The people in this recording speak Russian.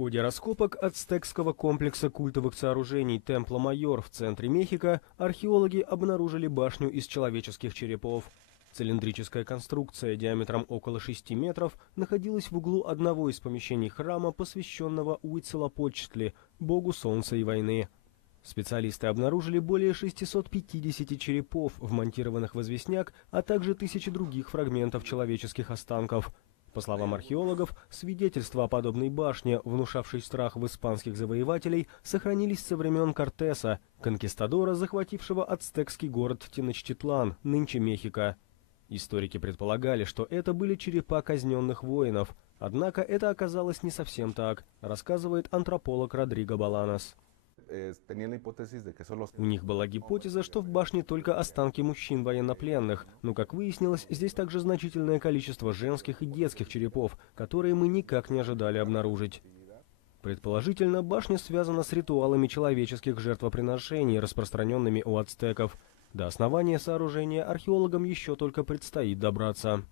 ходе раскопок ацтекского комплекса культовых сооружений Темпло-Майор в центре Мехико археологи обнаружили башню из человеческих черепов. Цилиндрическая конструкция диаметром около 6 метров находилась в углу одного из помещений храма, посвященного Уитцелопочтли, богу солнца и войны. Специалисты обнаружили более 650 черепов, вмонтированных в известняк, а также тысячи других фрагментов человеческих останков. По словам археологов, свидетельства о подобной башне, внушавшей страх в испанских завоевателей, сохранились со времен Кортеса, конкистадора, захватившего ацтекский город Теночтитлан, нынче Мехико. Историки предполагали, что это были черепа казненных воинов, однако это оказалось не совсем так, рассказывает антрополог Родриго Баланос. У них была гипотеза, что в башне только останки мужчин военнопленных, но, как выяснилось, здесь также значительное количество женских и детских черепов, которые мы никак не ожидали обнаружить. Предположительно, башня связана с ритуалами человеческих жертвоприношений, распространенными у ацтеков. До основания сооружения археологам еще только предстоит добраться.